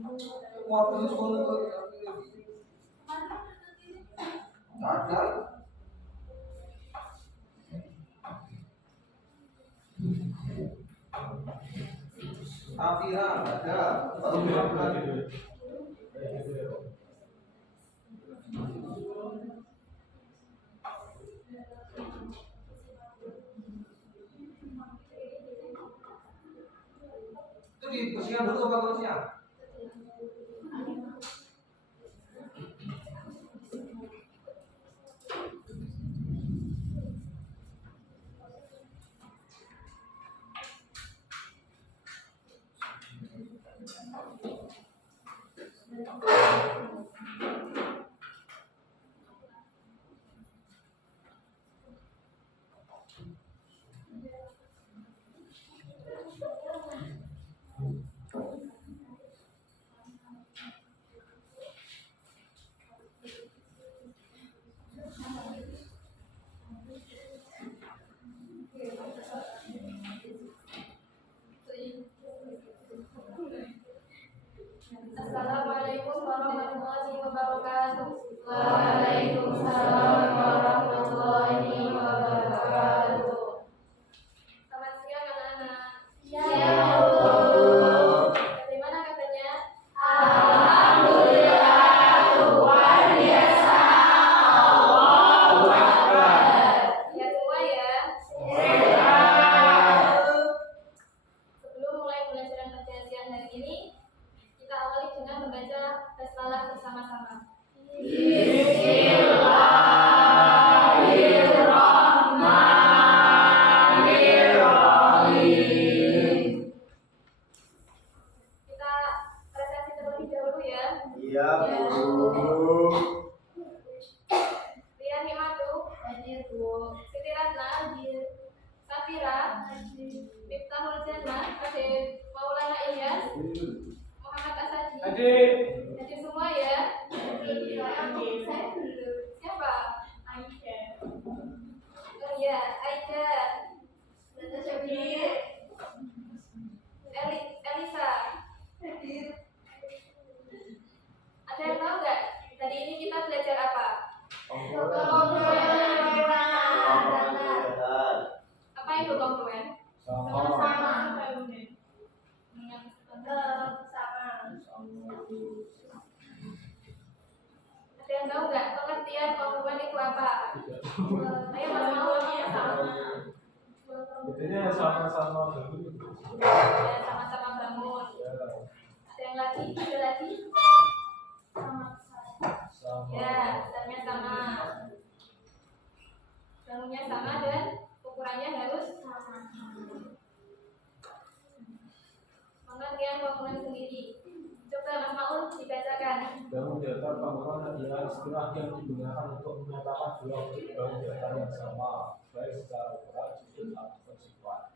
Waktu sekolah ada. Afira ada. Baru bilang itu dibersihkan dulu apa terus ya? Assalamualaikum warahmatullahi wabarakatuh. Waalaikumsalam warahmatullahi wabarakatuh. Selamat siang anak-anak. Siang, Bu. Bagaimana kabarnya? Alhamdulillah, luar biasa. Allahu Akbar. Lihat semua ya. Sehat. Sebelum mulai pelajaran kajian hari ini, kita awali dengan membaca basmalah bersama-sama. Bismillahirrahmanirrahim. Kita presentasi terlebih dahulu ya. Iya, Bu. Rian Himatu, hadir Bu. Siti Ratna, hadir. Safira, Miftahul Jannah, hadir. Maulana Ilyas, Muhammad Asadi, Hadir. hadir semua ya. Saya belum. Siapa? Aisyah. Oh iya, Aida, Elisa, hadir. Ada yang tahu nggak? Tadi ini kita belajar apa? Apa itu kongruen? Ada yang tahu nggak pengertian kongruen itu apa? Ayo mau Bedanya sama-sama dulu. ya, sama-sama bangun. Ada yang lagi? Ada lagi? Sama. Ya, besarnya sama, bangunnya sama dan ukurannya harus sama. Pengertian kongruen sendiri. Coba Mas Maun dibacakan. Bangun datar bangunan adalah istilah yang digunakan untuk menyatakan dua objek bangun datar yang sama, baik secara ukuran, sudut, ataupun sifat.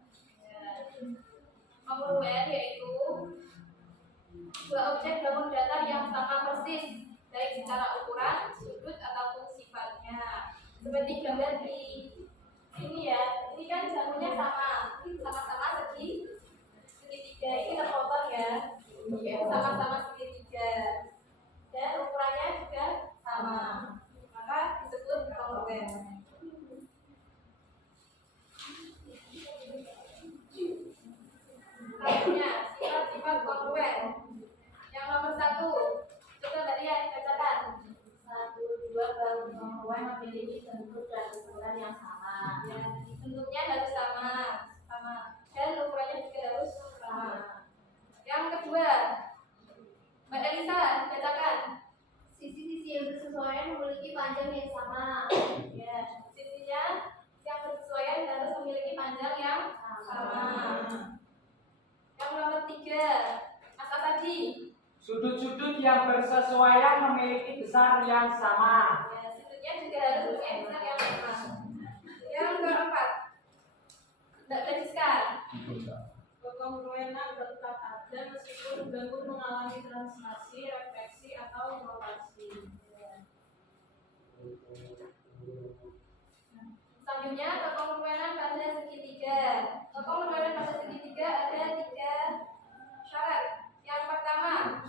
Kongruen yaitu dua objek bangun datar yang sama persis, baik secara ukuran, sudut ataupun sifatnya. Seperti gambar di sini ya, ini kan bangunnya sama-sama segitiga ini terpotong ya, sama-sama segitiga, dan ukurannya juga sama, maka disebut kongruen. Selanjutnya, sifat-sifat kongruen. Yang nomor 1, coba Mbak Ria dibacakan. 1, 2, bangun kongruen memiliki bentuk dan ukuran yang sama. Ya, bentuknya harus sama, dan ukurannya juga harus sama. Yang kedua, Mbak Elisa dibacakan. Sisi-sisi yang bersesuaian memiliki panjang yang sama. Ya, sisinya yang bersesuaian harus memiliki panjang yang sama. Yang nomor 3, Mas Asadi. Sudut-sudut yang bersesuaian memiliki besar yang sama. Ya, sudutnya juga harus memiliki besar yang sama. Yang keempat, Mbak Gajiska. Kekongruenan tetap ada meskipun bangun mengalami translasi, refleksi, atau rotasi. Selanjutnya, kekongruenan pada segitiga. Kekongruenan pada segitiga ada 3 syarat. Yang pertama,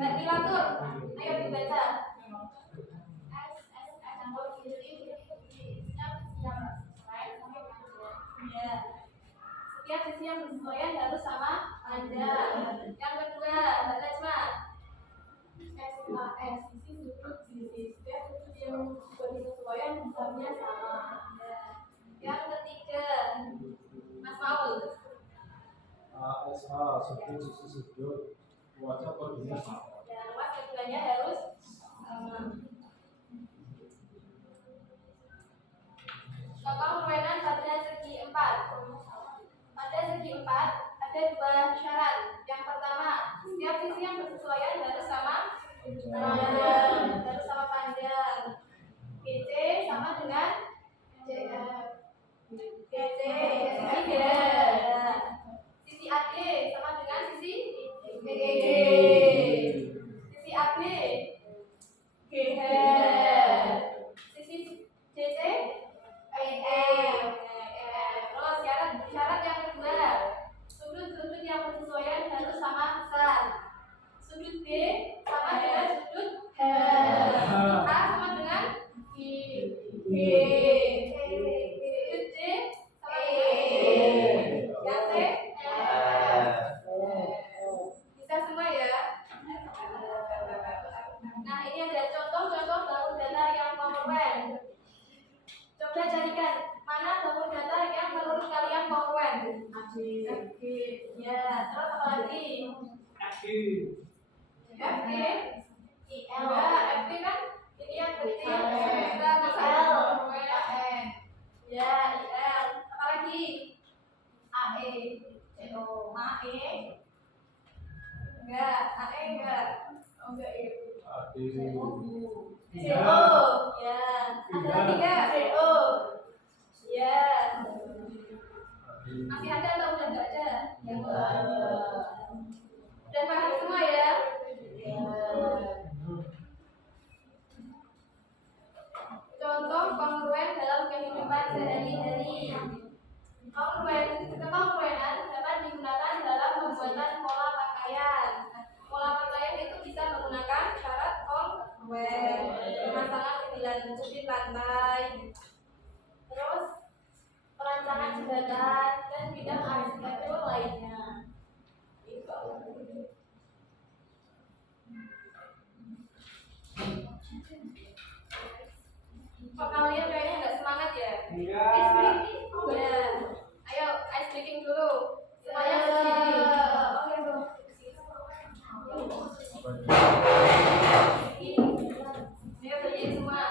Mbak Nilatur, ayo dibaca. Ya. Setiap sisi yang bersesuaian harus sama Anda. Yang kedua, Mbak Najma. Sisi sudut sisi. Setiap sudut yang bersesuaian besarnya sama. Yang ketiga, Mas Maul. ASA sudut sisi sudut wajah koordinat sama. Dan luas keduanya harus sama. Contoh permainan pada segi 4. Pada segi 4 ada dua syarat. Yang pertama, setiap sisi yang bersesuaian harus sama panjang, harus sama panjang. GC sama dengan GC, sisi D. Sisi AD sama dengan sisi GG. Sisi AB GH. Sisi CC Terus syarat yang kedua, sudut-sudut yang bersesuaian harus sama besar. Sudut D sama dengan sudut H. A sama dengan G. Sudut D sama dengan E. Yang C bisa semua ya. Nah, ini ada contoh-contoh bangun data yang kongruent. Coba carikan mana bangun data yang menurut kalian kongruent. FG. Ya, terus apa lagi? FG. Enggak, FG kan ini yang kecil. Bisa kongruent. Ya, IL. Apa lagi? AE. AE. Enggak, AE enggak. Oh, enggak ya. CO. Ya. Ada lagi enggak? CO. Ya. Masih ada atau udah enggak ada? Udah paham semua ya? Contoh kongruen dalam kehidupan sehari-hari. Kekongruenan dapat digunakan dalam pembuatan pola pakaian. Pola pakaian itu bisa menggunakan syarat kongruen, pemasangan jubir lantai, terus perancangan jembatan dan bidang arsitektur lainnya. Kok kalian kayaknya nggak semangat ya? Iya. Ice breaking? Ya. Ayo ice breaking dulu. Semuanya berdiri. Oke, Bro. Ayo berdiri semua.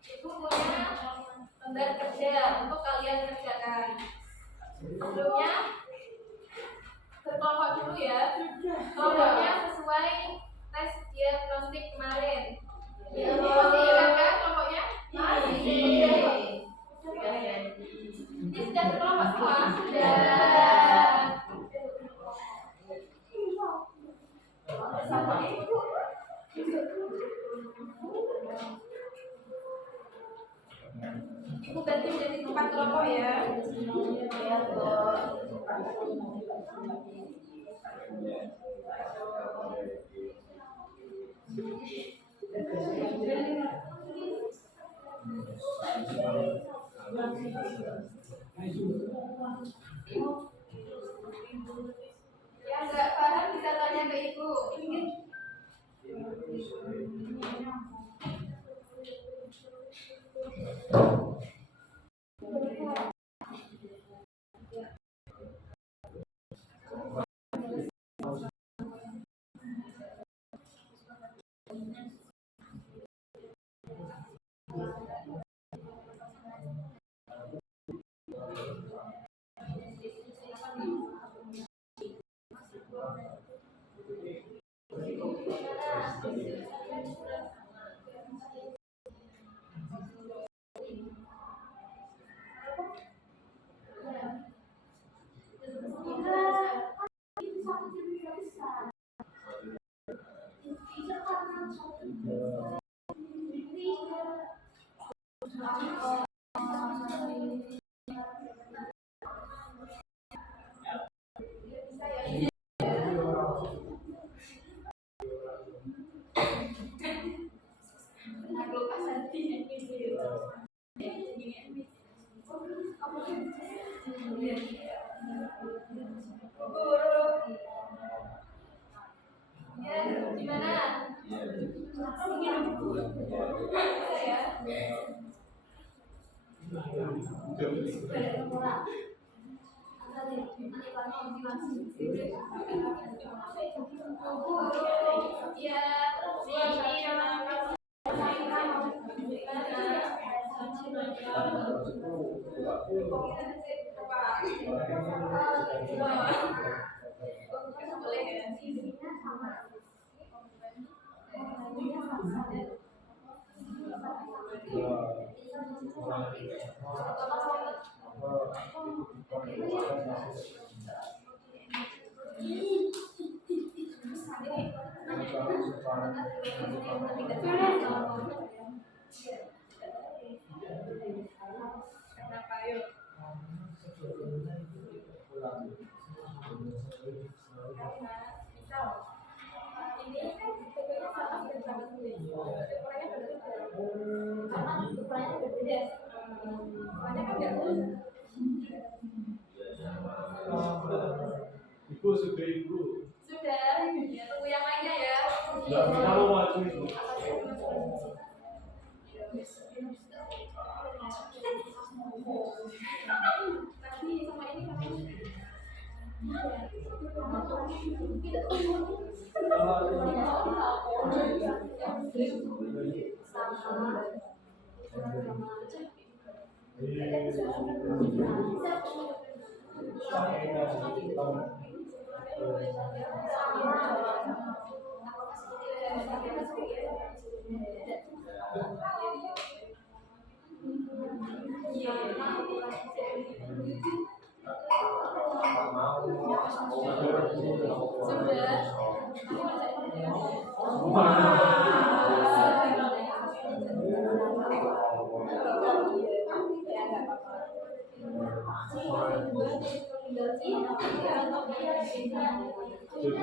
Ibu punya lembar kerja untuk kalian kerjakan. Sebelumnya berkelompok dulu ya. Kelompoknya sesuai tes diagnostik kemarin. Masih ingat kan kelompoknya? Masih. Wah, sudah. Ibu ganti menjadi tempat rokok ya. Ya, Bu. Yang nggak paham bisa tanya ke ibu. Ya, gimana? Ya, boleh ya. Kenapa yuk? Misal, ini kan tipenya sama dengan sahabat sendiri. Ukurannya berbeda. Karena ukurannya berbeda. Soalnya kan nggak lurus. Ibu sudah ibu. Sudah, ya tunggu yang lainnya ya. Nggak bisa mau maju ibu. Nanti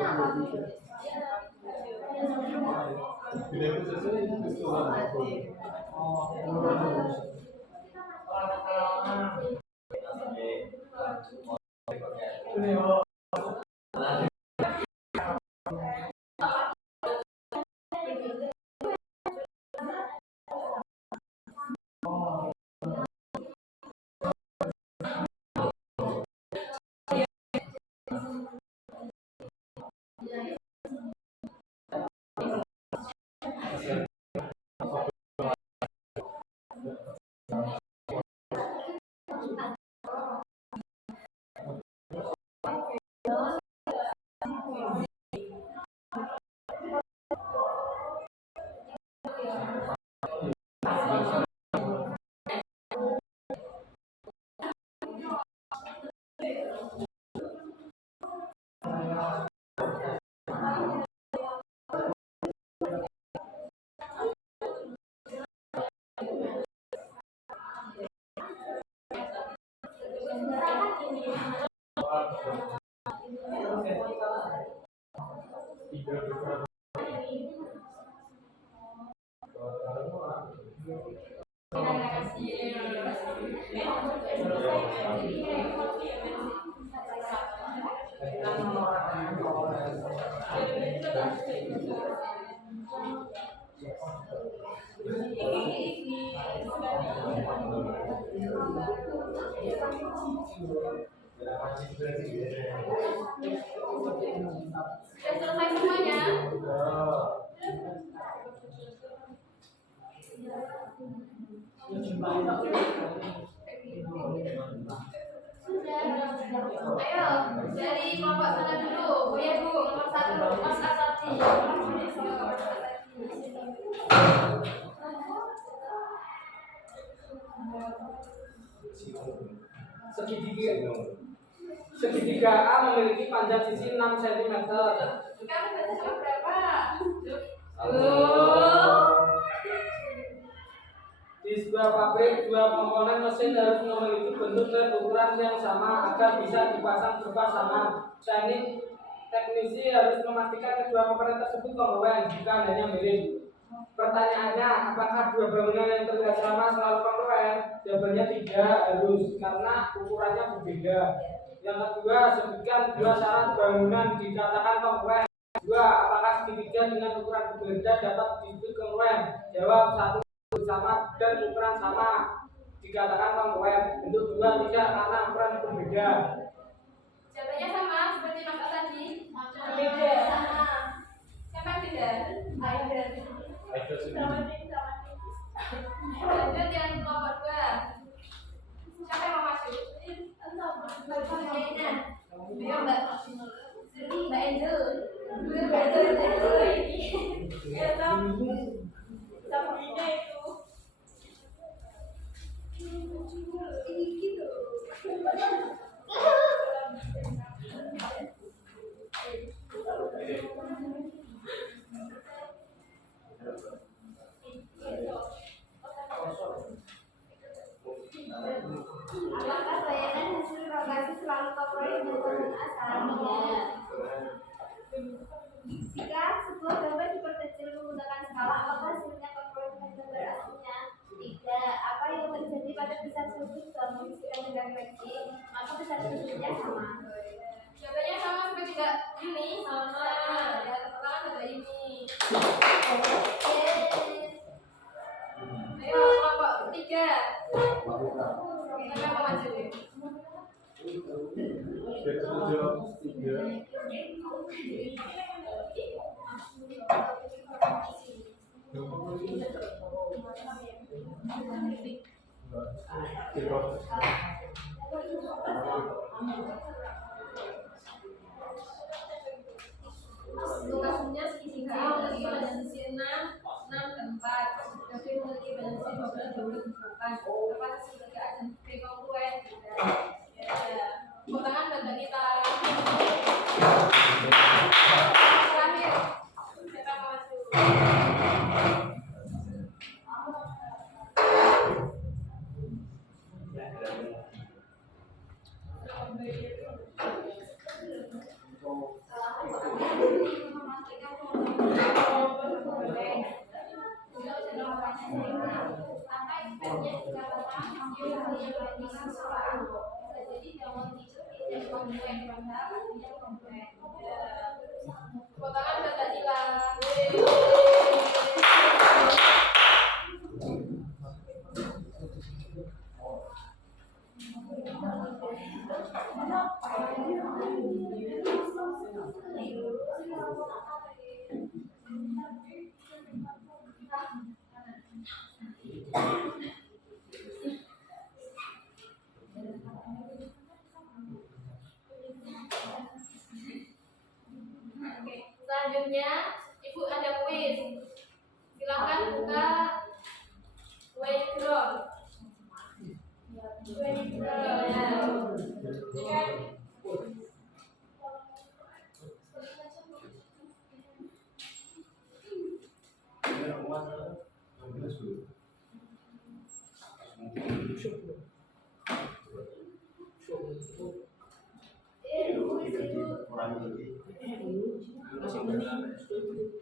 sama ini Bila aku selesai, itu seorang ibu. Sudah selesai semuanya? Ayo, dari kelompok sana dulu. Bu ya Bu, nomor 1, Mas Asardi. Segitiga A memiliki panjang sisi 6 cm. Kamu baca sama berapa? Di sebuah pabrik, dua komponen mesin harus memiliki bentuk dan ukuran yang sama agar bisa dipasang berpasangan. Teknisi harus memastikan kedua komponen tersebut kongruen jika adanya miring. Pertanyaannya, apakah dua bangunan yang terlihat sama selalu kongruen? Jawabannya tidak harus, karena ukurannya berbeda. Yang kedua, sebutkan dua syarat bangunan dikatakan kongruen. Dua, apakah segitiga dengan ukuran berbeda dapat disebut kongruen? Jawab. 1, sama dan ukuran sama dikatakan kongruen. Bentuk 2, tidak, karena ukuran berbeda. Jawabannya sama seperti Mas Asardi. Beda. Sama. Siapa yang beda? Ada. Lanjut yang kelompok 2. Siapa yang mau masuk? Ayo Mbak. Mbak Angel. Sapinya itu. Apakah bayangan hasil rotasi selalu kompromi dengan asalnya? Jika sebuah gambar diperkecil menggunakan skala, apakah hasilnya kompromi dengan gambar aslinya? Tidak. Apa yang terjadi pada besar sudut setelah mengisikan dengan reaksi, maka besar sudutnya sama. Jawabannya sama seperti Mbak Yuni. Sama. Ya, tepuk tangan Mbak Yuni. Ayo kelompok 3. Siapa yang mau maju? Lokasinya segitiga A memiliki badan sisi 6 dan 4. B memiliki badan sisi 12 apakah segitiga A dan B kongruen? Ya. Tepuk tangan buat Mbak Nita. Terakhir. Siapa yang mau masuk? Potongan Mbak Dila. Selanjutnya, Ibu ada kuis. Silakan buka Wayground. Ayo tiga. Ayo bersama yang sudah semua.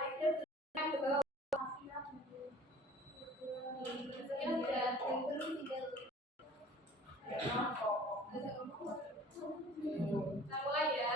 Ayo yang ke bawah. Sudah. Kita mulai ya.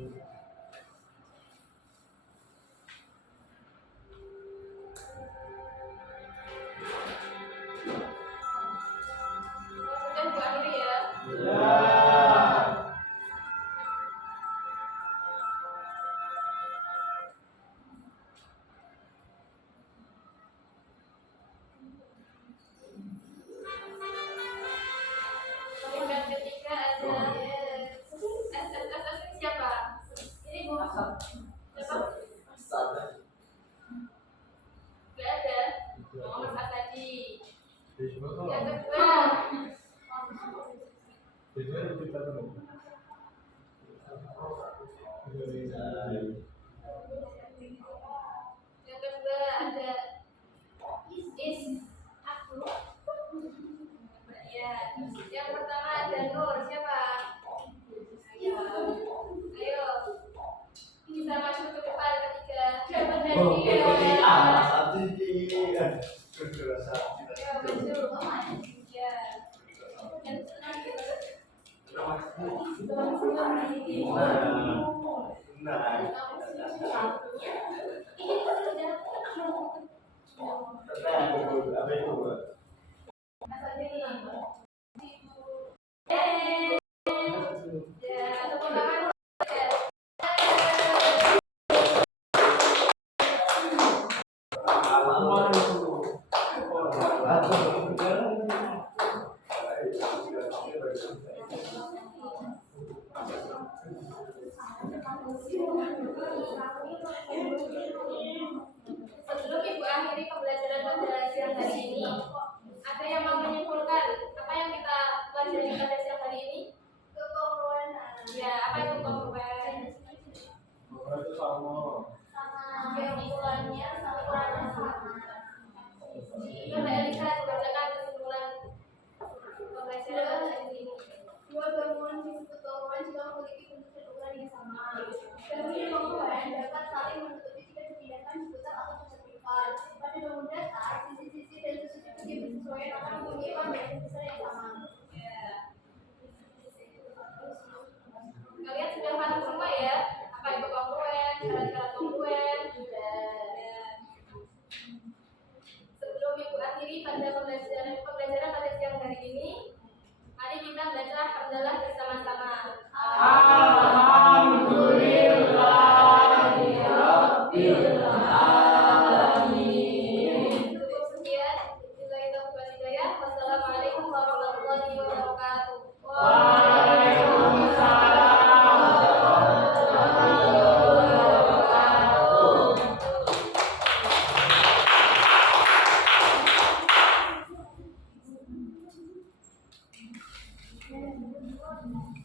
Sudah Bu akhiri ya. Kemudian ketiga ada S siapa? Ini Bu. Siapa? Gak ada. Muhammad Asadi. Yang kedua. Yang kedua ada Is aku. Ya. Yang pertama ada Nur. Siapa? Ayo. Bisa masuk ke depan ketiga. Dapat hadiah. Ayo maju. Ya. Ya, tepuk tangan. Sebelum Ibu akhiri pembelajaran pada siang hari ini, ada yang mau menyimpulkan apa yang kita pelajari pada siang hari ini? Ya, apa itu kongruens? Itu sama. Kesimpulannya sama. Itu ada Elisa dibacakan kesimpulan pembelajaran pada hari ini. Dua gabungan disebut kongruens jika memiliki bentuk dan ukuran yang sama. Kemudian kongruens dapat saling menutupi jika dipindahkan seputar atau berselimpan. Pada bangun datar, sisi-sisi dan sisi-sisi bersesuaian akan mempunyai panjang besar yang sama. Ya. Kalian sudah paham semua ya? Apa itu kongruens, syarat-syarat kongruens? Ya. Sebelum Ibu akhiri pada pembelajaran pada siang hari ini, mari kita baca hamdalah bersama-sama. Cukup sekian. Billahi taufiq wal hidayah. Wassalamualaikum warahmatullahi wabarakatuh. Thank you.